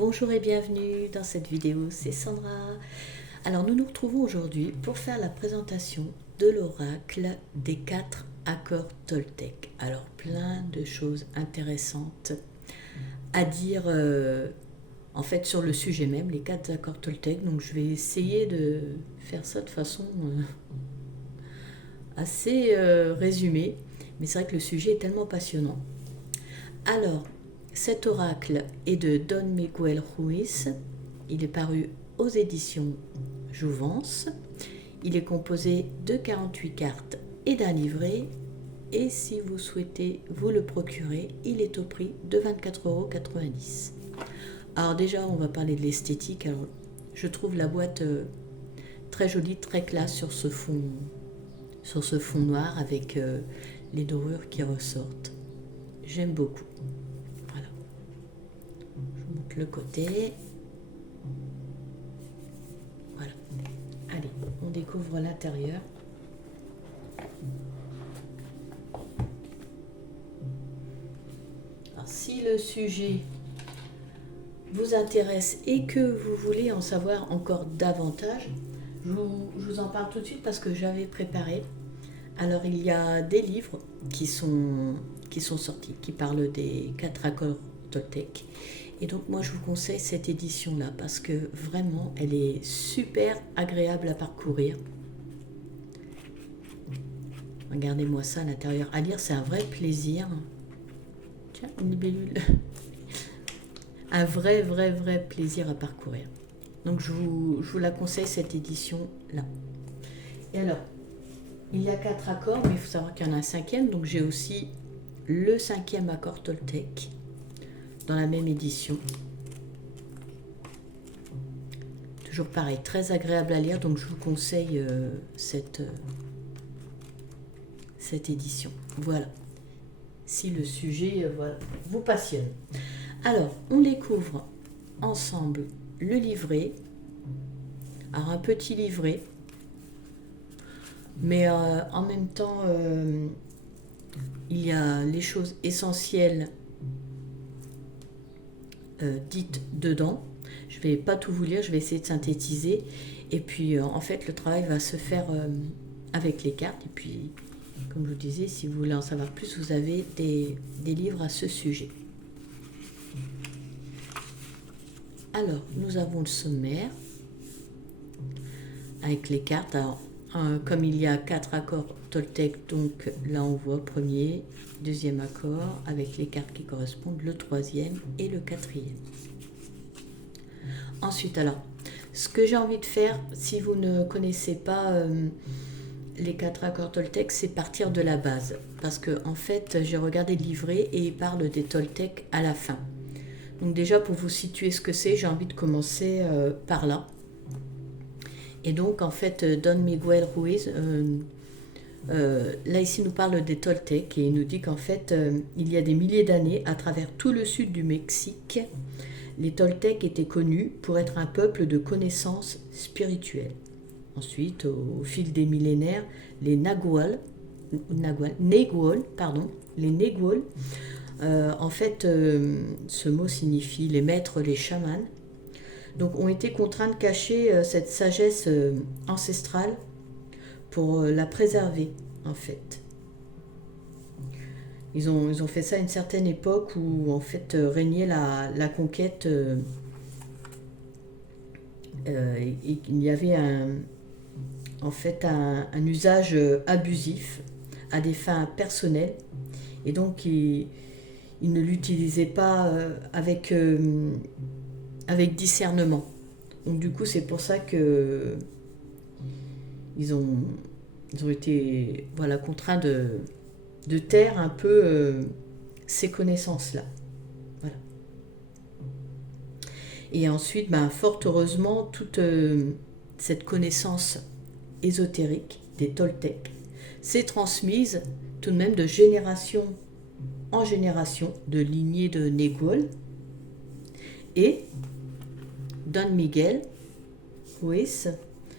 Bonjour et bienvenue dans cette vidéo, c'est Sandra. Alors nous nous retrouvons aujourd'hui pour faire la présentation de l'oracle des 4 accords Toltec. Alors plein de choses intéressantes à dire en fait sur le sujet même, les 4 accords Toltec. Donc je vais essayer de faire ça de façon assez résumée, mais c'est vrai que le sujet est tellement passionnant. Alors, cet oracle est de Don Miguel Ruiz. Il est paru aux éditions Jouvence. Il est composé de 48 cartes et d'un livret. Et si vous souhaitez vous le procurer, il est au prix de 24,90 €. Alors déjà, on va parler de l'esthétique. Alors, je trouve la boîte très jolie, très classe sur ce fond noir avec les dorures qui ressortent. J'aime beaucoup. Voilà. Je vous montre le côté. Voilà. Allez, on découvre l'intérieur. Alors, si le sujet vous intéresse et que vous voulez en savoir encore davantage, je vous en parle tout de suite parce que j'avais préparé. Alors, il y a des livres qui sont sortis, qui parlent des 4 accords Toltec. Et donc moi je vous conseille cette édition-là parce que vraiment elle est super agréable à parcourir. Regardez-moi ça à l'intérieur. À lire, c'est un vrai plaisir. Tiens, une libellule. Un vrai plaisir à parcourir. Donc je vous la conseille cette édition-là. Et alors, il y a 4 accords, mais il faut savoir qu'il y en a un 5e, donc j'ai aussi le 5e accord Toltec dans la même édition. Toujours pareil, très agréable à lire, donc je vous conseille cette édition. Voilà, si le sujet vous passionne. Alors, on découvre ensemble le livret. Alors, un petit livret, mais en même temps, il y a les choses essentielles dites dedans. Je ne vais pas tout vous lire, je vais essayer de synthétiser. Et puis, en fait, le travail va se faire avec les cartes. Et puis, comme je vous disais, si vous voulez en savoir plus, vous avez des livres à ce sujet. Alors, nous avons le sommaire avec les cartes. Alors, comme il y a 4 accords Toltec, donc là on voit premier, deuxième accord avec les cartes qui correspondent, le 3e et le 4e. Ensuite, alors, ce que j'ai envie de faire, si vous ne connaissez pas les 4 accords Toltec, c'est partir de la base. Parce que en fait, j'ai regardé le livret et il parle des Toltec à la fin. Donc déjà, pour vous situer ce que c'est, j'ai envie de commencer par là. Et donc, en fait, Don Miguel Ruiz, là, ici, nous parle des Toltecs et il nous dit qu'en fait, il y a des milliers d'années, à travers tout le sud du Mexique, les Toltecs étaient connus pour être un peuple de connaissances spirituelles. Ensuite, au fil des millénaires, les Nagual, en fait, ce mot signifie les maîtres, les chamans, donc ont été contraints de cacher cette sagesse ancestrale pour la préserver, en fait. Ils ont fait ça à une certaine époque où, en fait, régnait la conquête et il y avait un usage abusif à des fins personnelles. Et donc, ils ne l'utilisaient pas avec discernement. Donc du coup, c'est pour ça que ils ont été contraints de taire un peu ces connaissances-là. Voilà. Et ensuite, fort heureusement, toute cette connaissance ésotérique des Toltecs s'est transmise tout de même de génération en génération, de lignée de Negual. Et Don Miguel Ruiz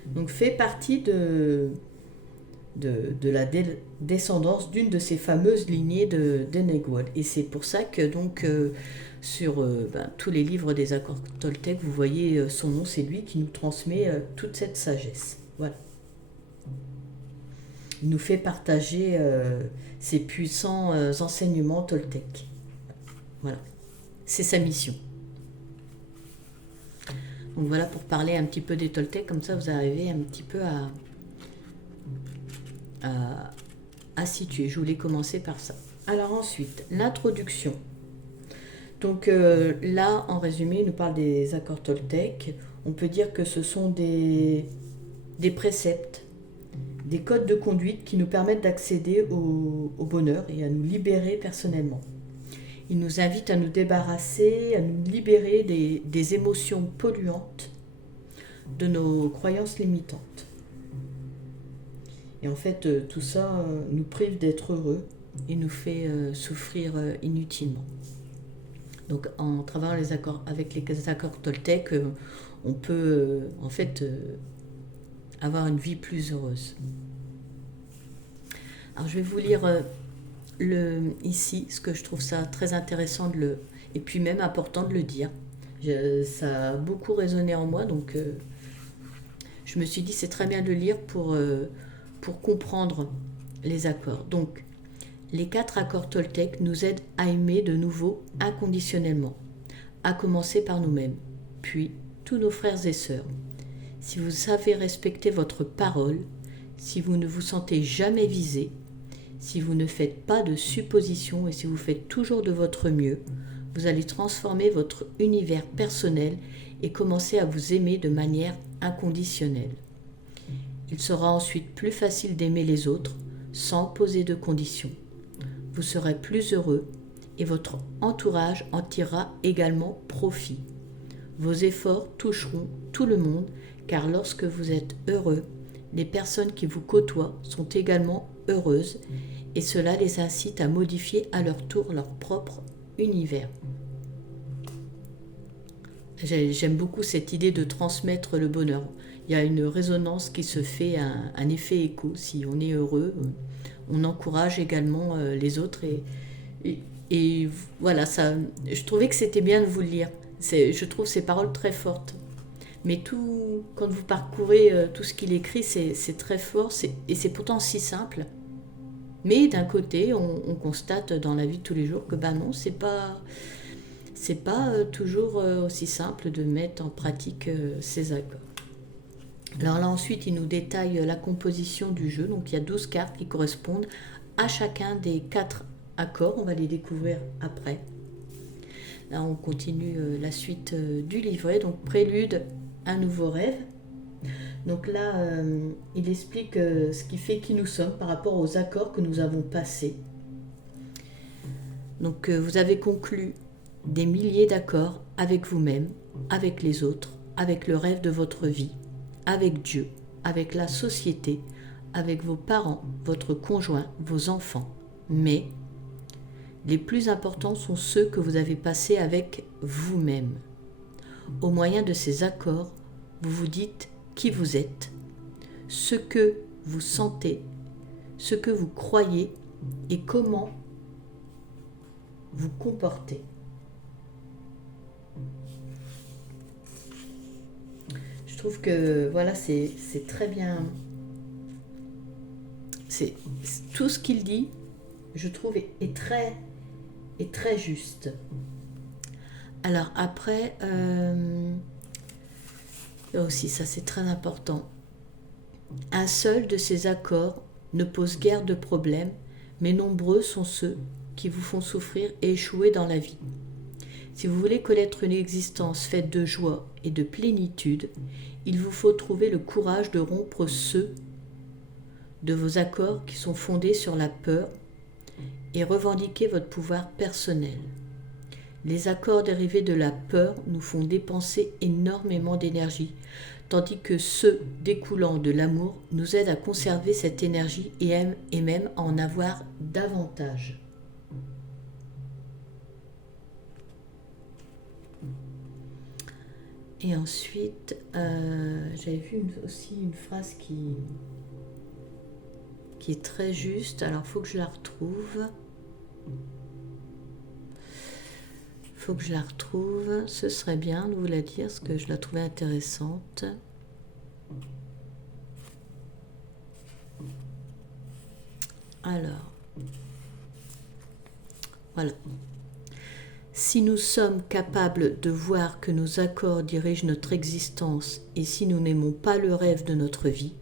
donc fait partie de la descendance d'une de ces fameuses lignées de Negual. Et c'est pour ça que donc sur tous les livres des accords Toltec, vous voyez son nom, c'est lui qui nous transmet toute cette sagesse. Voilà. Il nous fait partager ces puissants enseignements Toltec. Voilà. C'est sa mission. Donc voilà pour parler un petit peu des Toltecs, comme ça vous arrivez un petit peu à situer. Je voulais commencer par ça. Alors ensuite, l'introduction. Donc là, en résumé, il nous parle des accords Toltec. On peut dire que ce sont des préceptes, des codes de conduite qui nous permettent d'accéder au bonheur et à nous libérer personnellement. Il nous invite à nous débarrasser, à nous libérer des émotions polluantes, de nos croyances limitantes. Et en fait, tout ça nous prive d'être heureux et nous fait souffrir inutilement. Donc en travaillant avec les accords Toltec, on peut avoir une vie plus heureuse. Alors je vais vous lire ici, ce que je trouve ça très intéressant et puis même important de le dire. Ça a beaucoup résonné en moi, donc je me suis dit c'est très bien de le lire pour comprendre les accords. Donc, les 4 accords Toltec nous aident à aimer de nouveau inconditionnellement, à commencer par nous-mêmes, puis tous nos frères et sœurs. Si vous savez respecter votre parole, si vous ne vous sentez jamais visé, si vous ne faites pas de suppositions et si vous faites toujours de votre mieux, vous allez transformer votre univers personnel et commencer à vous aimer de manière inconditionnelle. Il sera ensuite plus facile d'aimer les autres sans poser de conditions. Vous serez plus heureux et votre entourage en tirera également profit. Vos efforts toucheront tout le monde car lorsque vous êtes heureux, les personnes qui vous côtoient sont également heureuses et cela les incite à modifier à leur tour leur propre univers. J'aime beaucoup cette idée de transmettre le bonheur. Il y a une résonance qui se fait, un effet écho. Si on est heureux, on encourage également les autres. Et voilà, ça, je trouvais que c'était bien de vous le lire. Je trouve ces paroles très fortes. Mais quand vous parcourez tout ce qu'il écrit, c'est très fort et c'est pourtant si simple. Mais d'un côté, on constate dans la vie de tous les jours que non, c'est pas toujours aussi simple de mettre en pratique ces accords. Alors là ensuite il nous détaille la composition du jeu, donc il y a 12 cartes qui correspondent à chacun des 4 accords, on va les découvrir après. Là on continue la suite du livret, donc prélude, un nouveau rêve. Donc là il explique ce qui fait qui nous sommes par rapport aux accords que nous avons passés. Donc vous avez conclu des milliers d'accords avec vous-même, avec les autres, avec le rêve de votre vie, avec Dieu, avec la société, avec vos parents, votre conjoint, vos enfants. Mais les plus importants sont ceux que vous avez passés avec vous-même. Au moyen de ces accords, vous vous dites qui vous êtes, ce que vous sentez, ce que vous croyez et comment vous comportez. Je trouve que voilà, c'est très bien. C'est tout ce qu'il dit, je trouve, est très juste. Alors après, là aussi, ça c'est très important. Un seul de ces accords ne pose guère de problème, mais nombreux sont ceux qui vous font souffrir et échouer dans la vie. Si vous voulez connaître une existence faite de joie et de plénitude, il vous faut trouver le courage de rompre ceux de vos accords qui sont fondés sur la peur et revendiquer votre pouvoir personnel. Les accords dérivés de la peur nous font dépenser énormément d'énergie, tandis que ceux découlant de l'amour nous aident à conserver cette énergie et même à en avoir davantage. Et ensuite, j'avais vu aussi une phrase qui est très juste. Alors, il faut que je la retrouve. faut que je la retrouve. Ce serait bien de vous la dire, parce que je la trouvais intéressante. Alors, voilà. Si nous sommes capables de voir que nos accords dirigent notre existence et si nous n'aimons pas le rêve de notre vie,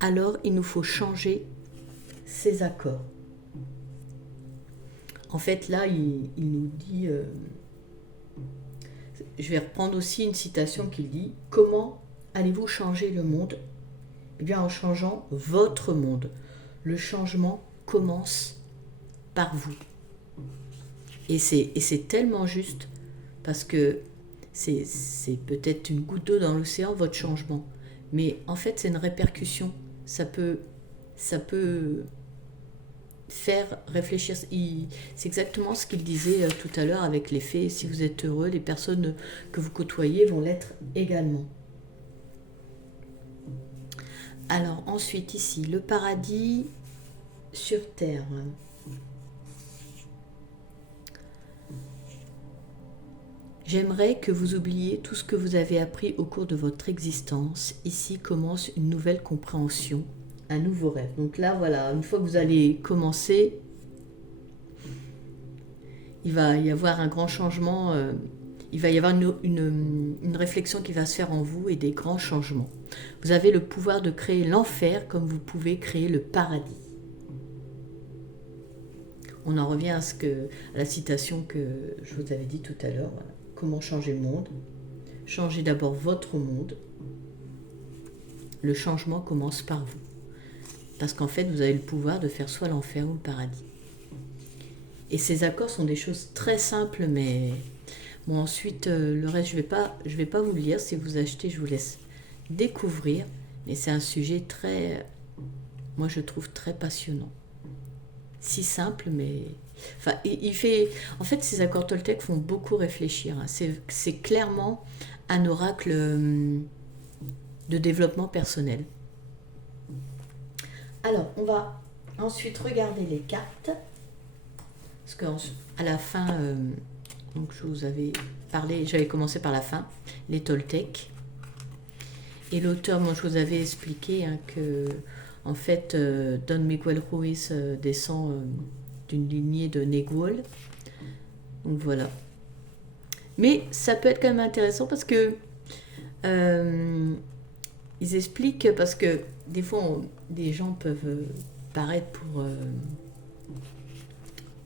alors il nous faut changer ces accords. En fait, là, il nous dit... je vais reprendre aussi une citation qu'il dit. Comment allez-vous changer le monde? Eh bien, en changeant votre monde. Le changement commence par vous. Et c'est tellement juste, parce que c'est peut-être une goutte d'eau dans l'océan, votre changement. Mais en fait, c'est une répercussion. Ça peut faire réfléchir. C'est exactement ce qu'il disait tout à l'heure avec les faits. Si vous êtes heureux, les personnes que vous côtoyez vont l'être également. Alors ensuite ici, le paradis sur terre. J'aimerais que vous oubliez tout ce que vous avez appris au cours de votre existence. Ici commence une nouvelle compréhension, un nouveau rêve. Donc là, voilà, une fois que vous allez commencer, il va y avoir un grand changement, il va y avoir une réflexion qui va se faire en vous et des grands changements. Vous avez le pouvoir de créer l'enfer comme vous pouvez créer le paradis. On en revient à la citation que je vous avais dit tout à l'heure. Voilà. Comment changer le monde? Changez d'abord votre monde. Le changement commence par vous. Parce qu'en fait, vous avez le pouvoir de faire soit l'enfer ou le paradis. Et ces accords sont des choses très simples, mais bon, ensuite, le reste, je vais pas vous le lire. Si vous achetez, je vous laisse découvrir. Mais c'est un sujet moi, je trouve très passionnant. Si simple, mais... Enfin, en fait, ces accords Toltec font beaucoup réfléchir. Hein. C'est clairement un oracle de développement personnel. Alors, on va ensuite regarder les cartes. Parce qu'à la fin, donc je vous avais parlé, j'avais commencé par la fin, les Toltecs. Et l'auteur, moi, je vous avais expliqué que, en fait, Don Miguel Ruiz descend d'une lignée de Negual. Donc voilà. Mais ça peut être quand même intéressant parce que ils expliquent, parce que des fois, des gens peuvent paraître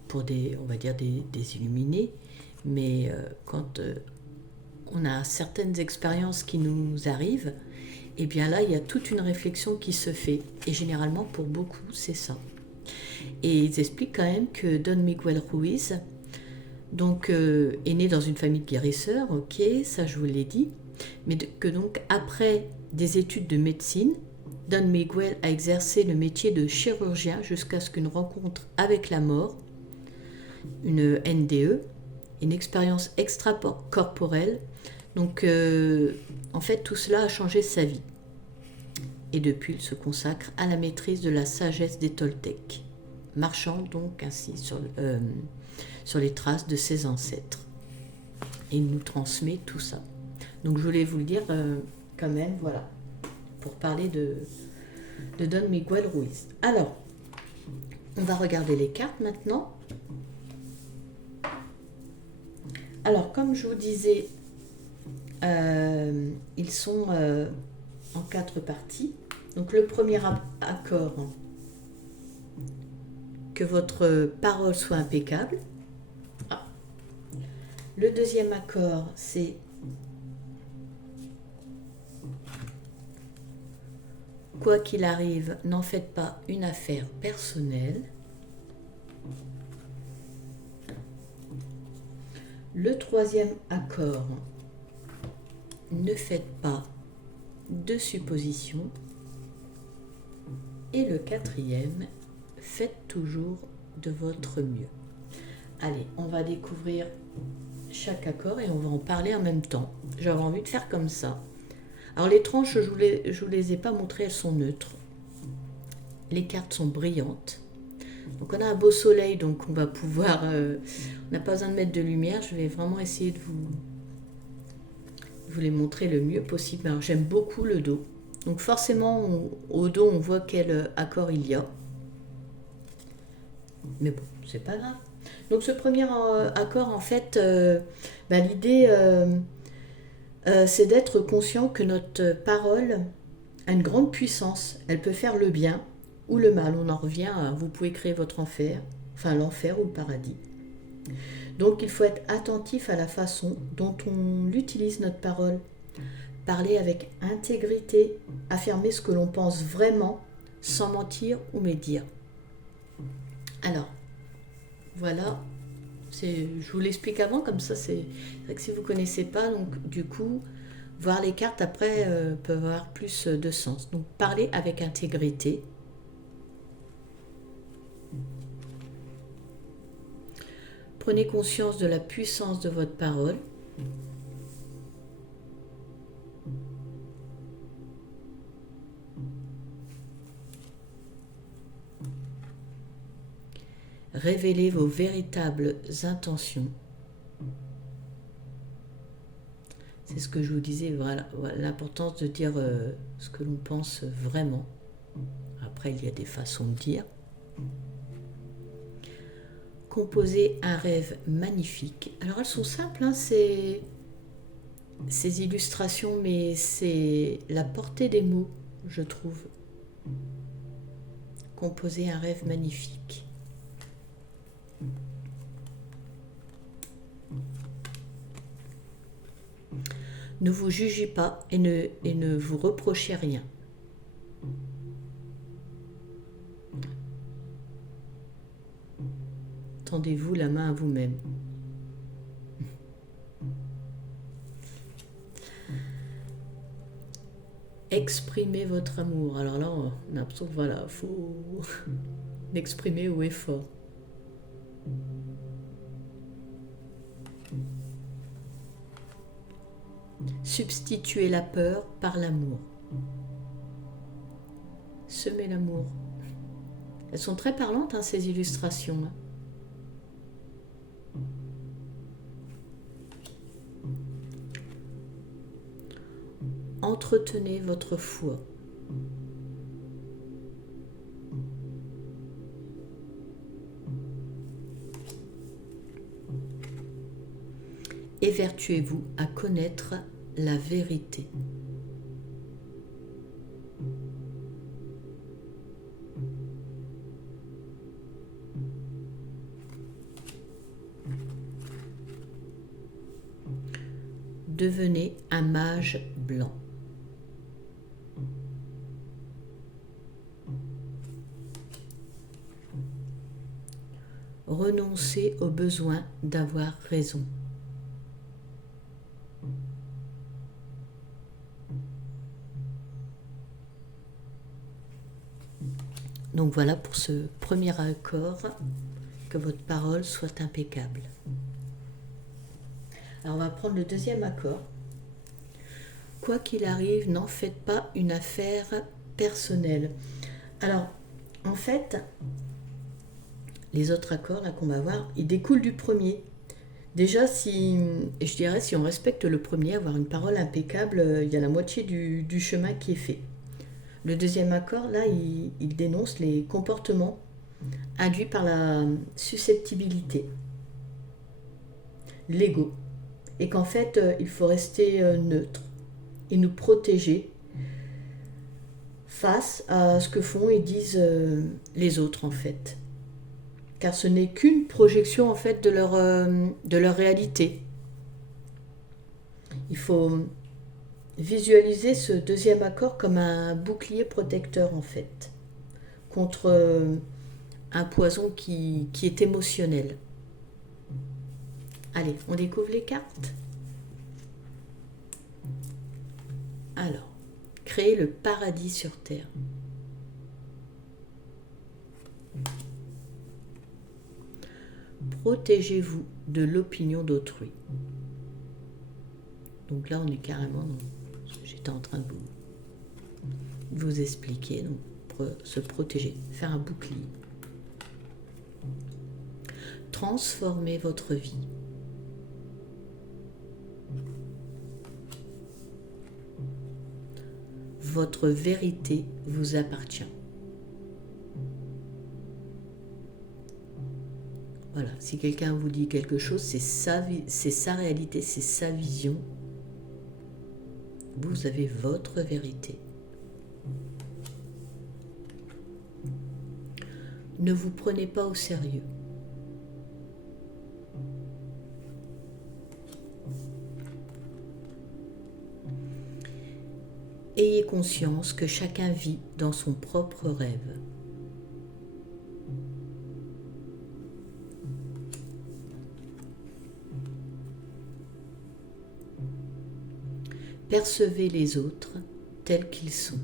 pour des, on va dire, des illuminés, mais quand on a certaines expériences qui nous arrivent, et bien là, il y a toute une réflexion qui se fait. Et généralement, pour beaucoup, c'est ça. Et ils expliquent quand même que Don Miguel Ruiz donc, est né dans une famille de guérisseurs, ok, ça je vous l'ai dit, mais que donc après des études de médecine, Don Miguel a exercé le métier de chirurgien jusqu'à ce qu'une rencontre avec la mort, une NDE, une expérience extracorporelle. Donc, en fait, tout cela a changé sa vie. Et depuis, il se consacre à la maîtrise de la sagesse des Toltecs, marchant donc ainsi sur les traces de ses ancêtres. Et il nous transmet tout ça. Donc, je voulais vous le dire quand même, voilà, pour parler de Don Miguel Ruiz. Alors, on va regarder les cartes maintenant. Alors, comme je vous disais, ils sont en 4 parties. Donc, le premier accord, que votre parole soit impeccable. Ah. Le deuxième accord, c'est quoi qu'il arrive, n'en faites pas une affaire personnelle. Le troisième accord, ne faites pas de suppositions. Et le quatrième, faites toujours de votre mieux. Allez, on va découvrir chaque accord et on va en parler en même temps. J'avais envie de faire comme ça. Alors les tranches, je vous les ai pas montrées, elles sont neutres. Les cartes sont brillantes. Donc on a un beau soleil, donc on va pouvoir... on n'a pas besoin de mettre de lumière. Je vais vraiment essayer de vous les montrer le mieux possible. Alors j'aime beaucoup le Do. Donc forcément, au Do, on voit quel accord il y a. Mais bon, c'est pas grave. Donc ce premier accord, en fait, l'idée, c'est d'être conscient que notre parole a une grande puissance. Elle peut faire le bien ou le mal. On en revient à vous pouvez créer votre enfer, enfin l'enfer ou le paradis. Donc il faut être attentif à la façon dont on utilise notre parole. Parler avec intégrité, affirmer ce que l'on pense vraiment, sans mentir ou médire. Alors, voilà, je vous l'explique avant, comme ça c'est vrai que si vous ne connaissez pas, donc du coup, voir les cartes après peut avoir plus de sens. Donc parler avec intégrité. Prenez conscience de la puissance de votre parole. Révélez vos véritables intentions. C'est ce que je vous disais, voilà l'importance de dire ce que l'on pense vraiment. Après, il y a des façons de dire. Composer un rêve magnifique. Alors, elles sont simples, hein, ces illustrations, mais c'est la portée des mots, je trouve. Composer un rêve magnifique. Ne vous jugez pas et ne vous reprochez rien. Tendez-vous la main à vous-même. Exprimez votre amour. Alors là, on a l'impression que voilà, il faut l'exprimer haut et fort. Substituez la peur par l'amour. Semez l'amour. Elles sont très parlantes, hein, ces illustrations. Entretenez votre foi. Évertuez-vous à connaître la vérité. Devenez un mage blanc. Renoncez au besoin d'avoir raison. Donc voilà pour ce premier accord, que votre parole soit impeccable. Alors on va prendre le deuxième accord. Quoi qu'il arrive, n'en faites pas une affaire personnelle. Alors, en fait, les autres accords là qu'on va voir, ils découlent du premier. Déjà, je dirais, si on respecte le premier, avoir une parole impeccable, il y a la moitié du chemin qui est fait. Le deuxième accord, là, il dénonce les comportements induits par la susceptibilité, l'ego, et qu'en fait, il faut rester neutre et nous protéger face à ce que font et disent les autres, en fait. Car ce n'est qu'une projection, en fait, de leur réalité. Il faut visualiser ce deuxième accord comme un bouclier protecteur, en fait, contre un poison qui est émotionnel. Allez, on découvre les cartes. Alors, créer le paradis sur Terre. Protégez-vous de l'opinion d'autrui. Donc là, on est carrément dans... J'étais en train de vous expliquer. Donc, se protéger, faire un bouclier. Transformez votre vie. Votre vérité vous appartient. Voilà, si quelqu'un vous dit quelque chose, c'est sa réalité, c'est sa vision. Vous avez votre vérité. Ne vous prenez pas au sérieux. Ayez conscience que chacun vit dans son propre rêve. Percevez les autres tels qu'ils sont.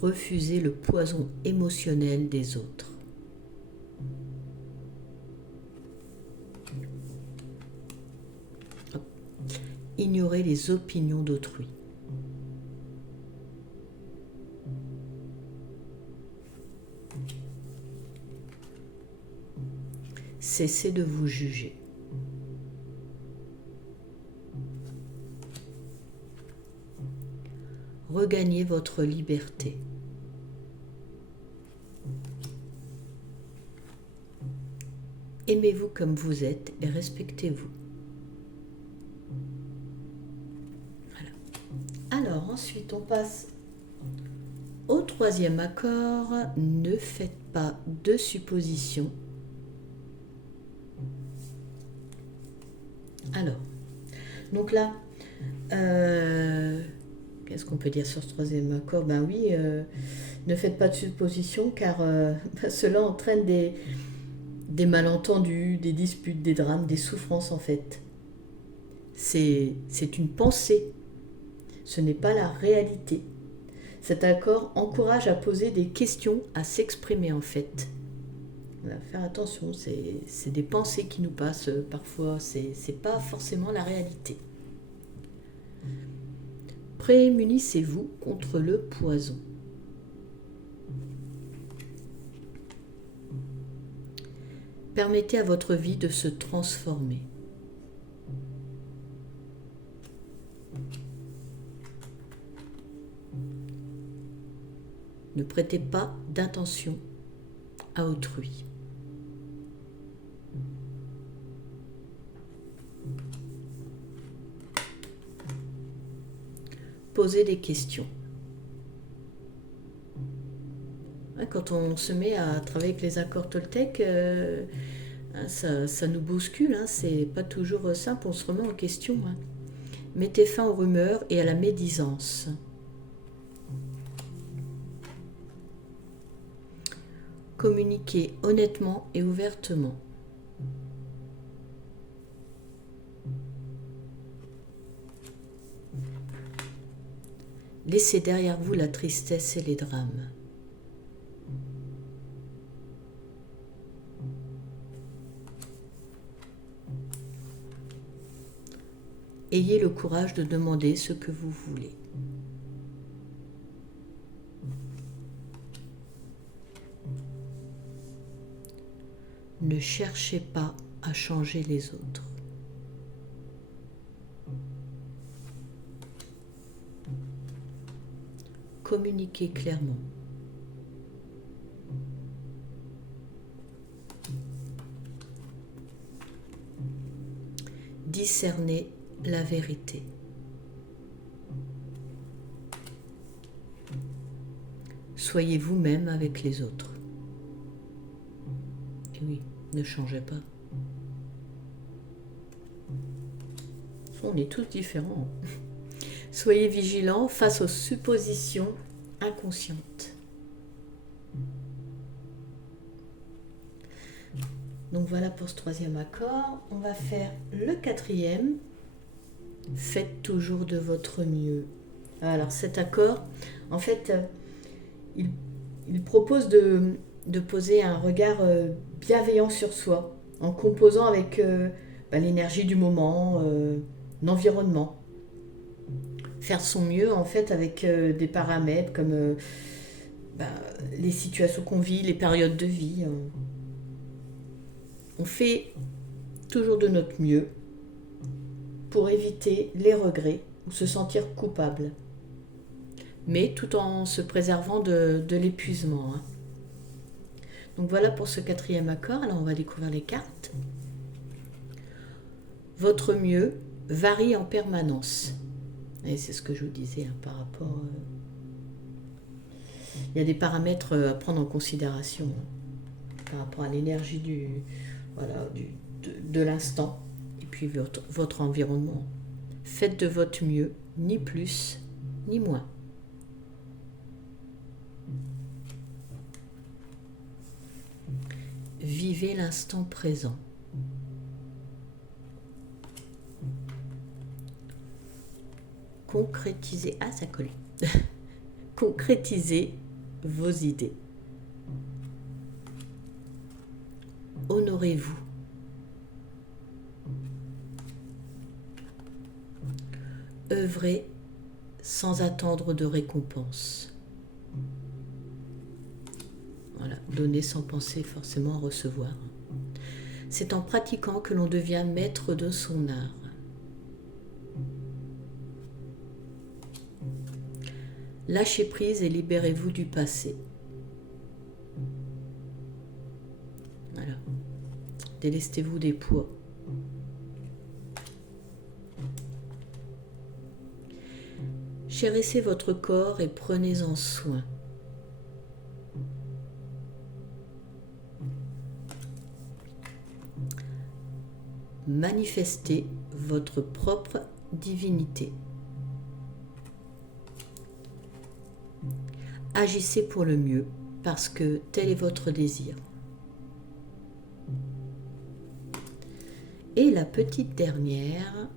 Refusez le poison émotionnel des autres. Ignorez les opinions d'autrui. Cessez de vous juger. Regagnez votre liberté. Aimez-vous comme vous êtes et respectez-vous. Voilà. Alors ensuite on passe au troisième accord. Ne faites pas de suppositions. Alors, donc là, qu'est-ce qu'on peut dire sur ce troisième accord? Ben oui, ne faites pas de suppositions car cela entraîne des malentendus, des disputes, des drames, des souffrances en fait. C'est une pensée, ce n'est pas la réalité. Cet accord encourage à poser des questions, à s'exprimer en fait. On va faire attention, c'est des pensées qui nous passent parfois, c'est pas forcément la réalité. Prémunissez-vous contre le poison. Permettez à votre vie de se transformer. Ne prêtez pas d'intention à autrui. Posez des questions. Quand on se met à travailler avec les accords Toltec, ça nous bouscule, c'est pas toujours simple, on se remet en question. Mettez fin aux rumeurs et à la médisance. Communiquez honnêtement et ouvertement. Laissez derrière vous la tristesse et les drames. Ayez le courage de demander ce que vous voulez. Ne cherchez pas à changer les autres. Communiquez clairement. Discernez la vérité. Soyez vous-même avec les autres. Et oui, ne changez pas. On est tous différents. Soyez vigilants face aux suppositions inconscientes. Donc voilà pour ce troisième accord. On va faire le quatrième. Faites toujours de votre mieux. Alors cet accord, en fait, il propose de poser un regard bienveillant sur soi, en composant avec l'énergie du moment, l'environnement. faire son mieux en fait avec des paramètres comme les situations qu'on vit, les périodes de vie. On fait toujours de notre mieux pour éviter les regrets ou se sentir coupable, mais tout en se préservant de l'épuisement. Donc voilà pour ce 4e accord. Alors on va découvrir les cartes. Votre mieux varie en permanence. Et c'est ce que je vous disais par rapport... Il y a des paramètres à prendre en considération par rapport à l'énergie de l'instant et puis votre environnement. Faites de votre mieux, ni plus ni moins. Vivez l'instant présent. Concrétisez... Ah, ça colle. Concrétisez vos idées. Honorez-vous. Œuvrez sans attendre de récompense. Voilà, donner sans penser forcément recevoir. C'est en pratiquant que l'on devient maître de son art. Lâchez prise et libérez-vous du passé. Voilà. Délestez-vous des poids. Chérissez votre corps et prenez-en soin. Manifestez votre propre divinité. Agissez pour le mieux, parce que tel est votre désir. Et la petite dernière,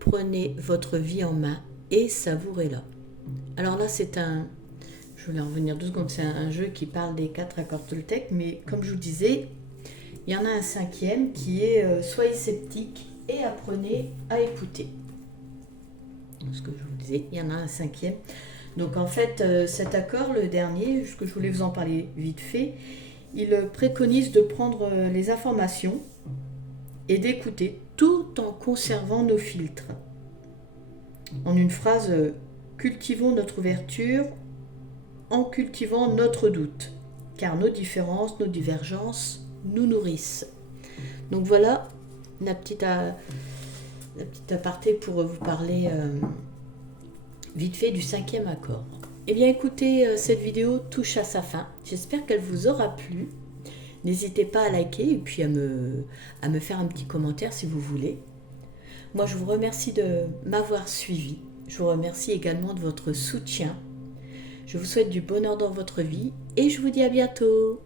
prenez votre vie en main et savourez-la. Alors là, je voulais en revenir 2 secondes, c'est un jeu qui parle des 4 accords Toltec, mais comme je vous disais, il y en a un 5e qui est soyez sceptique et apprenez à écouter. Ce que je vous disais, il y en a un 5e. Donc en fait, cet accord, le dernier, ce que je voulais vous en parler vite fait, il préconise de prendre les informations et d'écouter tout en conservant nos filtres. En une phrase, cultivons notre ouverture en cultivant notre doute, car nos différences, nos divergences nous nourrissent. Donc voilà la petite aparté pour vous parler vite fait du 5e accord. Eh bien écoutez, cette vidéo touche à sa fin. J'espère qu'elle vous aura plu. N'hésitez pas à liker et puis à me faire un petit commentaire si vous voulez. Moi je vous remercie de m'avoir suivi. Je vous remercie également de votre soutien. Je vous souhaite du bonheur dans votre vie et je vous dis à bientôt.